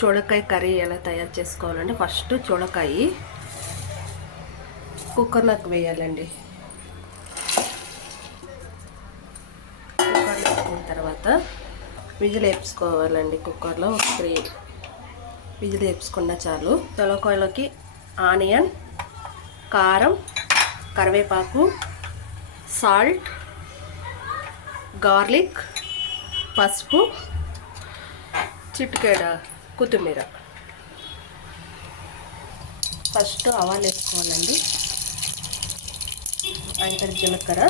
చూడకాయ curry ఎలా తయారు చేసుకోవాలంటే ఫస్ట్ చూడకాయ కుక్కర్లోకి వేయాలండి. కుక్కర్లో వేసిన తర్వాత విజిల్ వేసుకోవాలండి. కుక్కర్లో 3 విజిల్ వేసుకున్న చాలు. చూడకాయలోకి ఆనియన్, కారం, కరివేపాకు, సాల్ట్, గార్లిక్, పసుపు, చిటికెడ కొత్తిమీర. ఫస్ట్ ఆవాలు వేసుకోవాలండి. అయిన జీలకర్ర,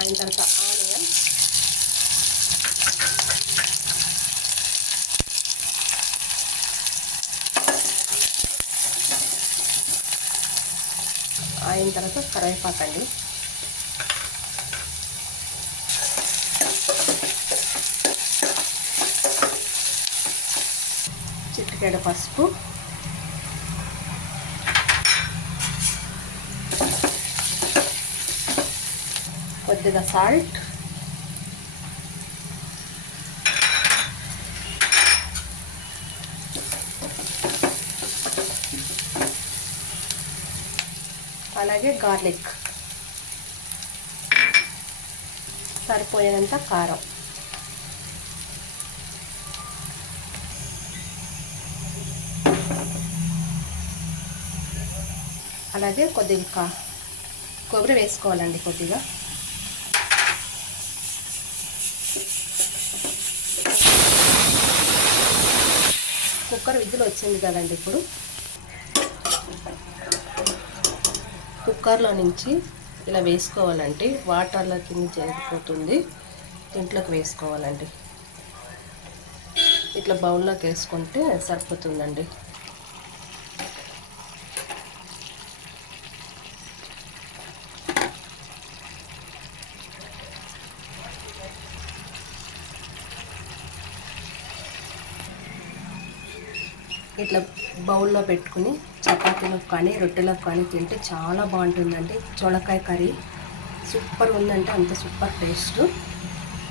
అయిన తర్వాత ఆనియన్, అయిన తర్వాత కరివేపాకండి. చిటికెడ పసుపు, కొద్దిగా సాల్ట్, అలాగే గార్లిక్, సరిపోయేంత కారం. అలాగే కొద్దిగా కొబ్బరి వేసుకోవాలండి. కొద్దిగా కుక్కర్ విజిల్ వచ్చింది కదండి. ఇప్పుడు కుక్కర్లో నుంచి ఇలా వేసుకోవాలండి. వాటర్లో కింద జరిగిపోతుంది. దీంట్లోకి వేసుకోవాలండి. ఇట్లా బౌల్లోకి వేసుకుంటే సరిపోతుందండి. ఇట్లా బౌల్లో పెట్టుకుని చపాతీలకు కానీ రొట్టెలకు కానీ తింటే చాలా బాగుంటుందండి. చూడకాయ కర్రీ సూపర్ ఉందంటే అంత సూపర్ టేస్ట్.